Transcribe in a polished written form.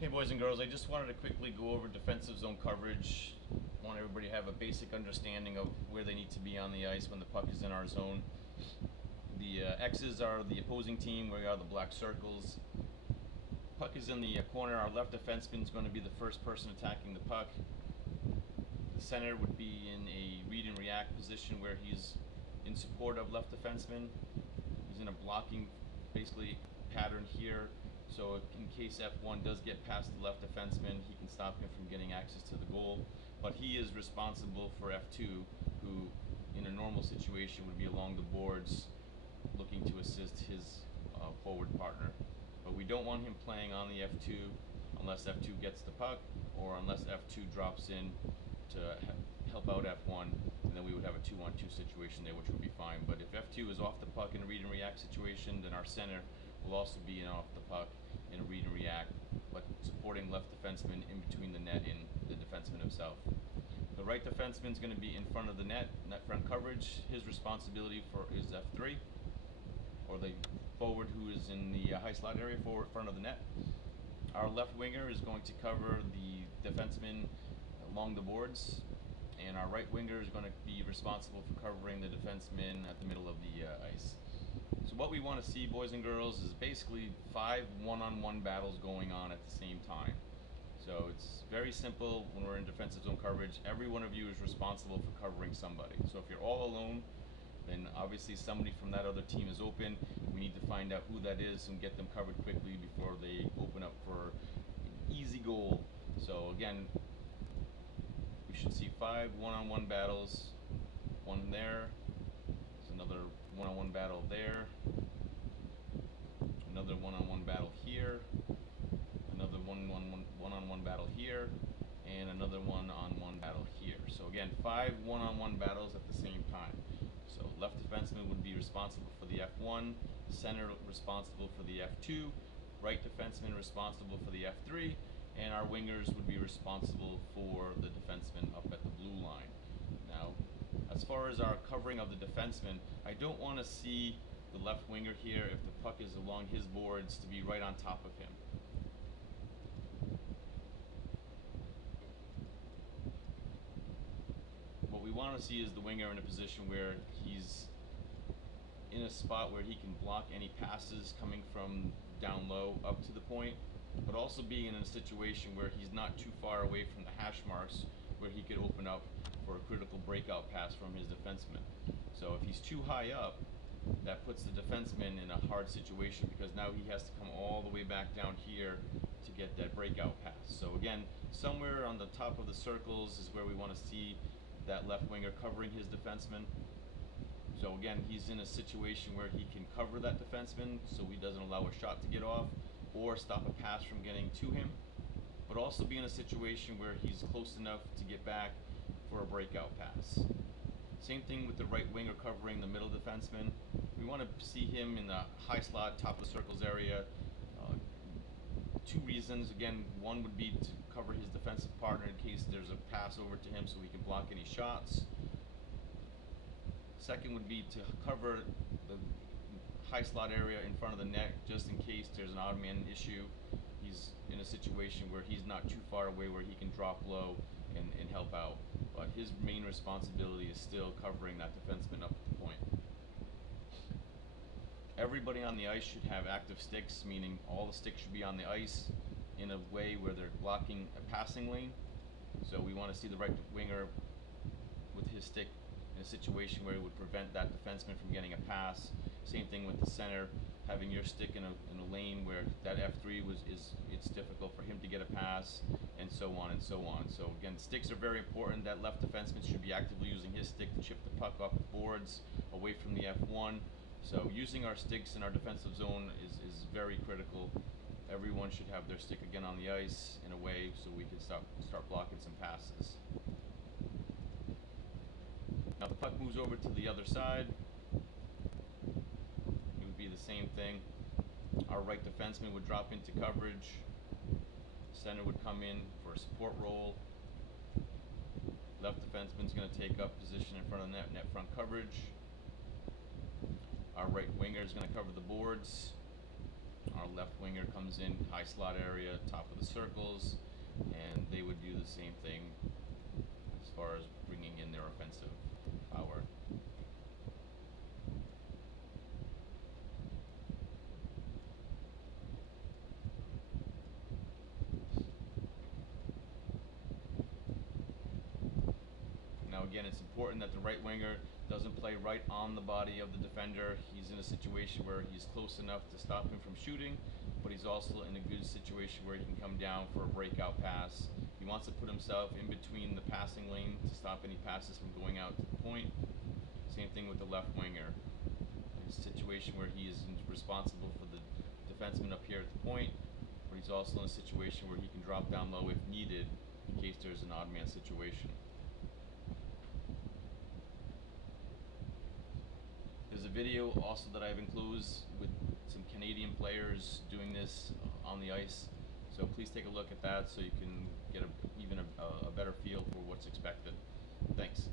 Hey boys and girls, I just wanted to quickly go over defensive zone coverage. I want everybody to have a basic understanding of where they need to be on the ice when the puck is in our zone. The X's are the opposing team, where we are the black circles. Puck is in the corner, our left defenseman is going to be the first person attacking the puck. The center would be in a read and react position where he's in support of left defenseman. He's in a blocking, basically, pattern here. So in case F1 does get past the left defenseman, he can stop him from getting access to the goal. But he is responsible for F2, who in a normal situation would be along the boards looking to assist his forward partner. But we don't want him playing on the F2 unless F2 gets the puck or unless F2 drops in to help out F1, and then we would have a 2-on-2 situation there, which would be fine. But if F2 is off the puck in a read and react situation, then our center will also be in off the puck in a read and react, but supporting left defenseman in between the net and the defenseman himself. The right defenseman is going to be in front of the net front coverage. His responsibility is F3, or the forward who is in the high slot area forward front of the net. Our left winger is going to cover the defenseman along the boards, and our right winger is going to be responsible for covering the defenseman at the middle of the ice. So what we want to see, boys and girls, is basically 5 one-on-one battles going on at the same time. So it's very simple when we're in defensive zone coverage. Every one of you is responsible for covering somebody. So if you're all alone, then obviously somebody from that other team is open. We need to find out who that is and get them covered quickly before they open up for an easy goal. So again, we should see 5 one-on-one battles. One there. There's another one-on-one battle there. Another one-on-one battle here. Another one-on-one battle here. And another one-on-one battle here. So again, 5 one-on-one battles at the same time. So left defenseman would be responsible for the F1, center responsible for the F2, right defenseman responsible for the F3, and our wingers would be responsible for the defenseman up at the blue line. Now, as far as our covering of the defenseman, I don't want to see the left winger here, if the puck is along his boards, to be right on top of him. What we want to see is the winger in a position where he's in a spot where he can block any passes coming from down low up to the point, but also being in a situation where he's not too far away from the hash marks where he could open up for a critical breakout pass from his defenseman. So if he's too high up, that puts the defenseman in a hard situation, because now he has to come all the way back down here to get that breakout pass. So again, somewhere on the top of the circles is where we want to see that left winger covering his defenseman. So again, he's in a situation where he can cover that defenseman so he doesn't allow a shot to get off or stop a pass from getting to him, but also be in a situation where he's close enough to get back for a breakout pass. Same thing with the right winger covering the middle defenseman. We want to see him in the high slot, top of the circles area. Two reasons. Again, one would be to cover his defensive partner in case there's a pass over to him so he can block any shots. Second would be to cover the high slot area in front of the net, just in case there's an odd man issue. He's in a situation where he's not too far away where he can drop low and help out. But his main responsibility is still covering that defenseman up at the point. Everybody on the ice should have active sticks, meaning all the sticks should be on the ice in a way where they're blocking a passing lane. So we want to see the right winger with his stick in a situation where it would prevent that defenseman from getting a pass. Same thing with the center, having your stick in a lane where that F3 it's difficult for him to get a pass, and so on and so on. So again, sticks are very important. That left defenseman should be actively using his stick to chip the puck off the boards away from the F1. So using our sticks in our defensive zone is very critical. Everyone should have their stick again on the ice in a way so we can start blocking some passes. Now the puck moves over to the other side. It would be the same thing. Our right defenseman would drop into coverage. Center would come in for a support role. Left defenseman's going to take up position in front of the net front coverage. Our right winger is going to cover the boards. Our left winger comes in high slot area, top of the circles, and they would do the same thing as far as bringing in their offensive power. Now again, it's important that the right winger doesn't play right on the body of the defender. He's in a situation where he's close enough to stop him from shooting, but he's also in a good situation where he can come down for a breakout pass. He wants to put himself in between the passing lane to stop any passes from going out to the point. Same thing with the left winger. It's a situation where he is responsible for the defenseman up here at the point, but he's also in a situation where he can drop down low if needed in case there's an odd man situation. There's a video also that I've enclosed with some Canadian players doing this on the ice, so please take a look at that so you can get even a better feel for what's expected. Thanks.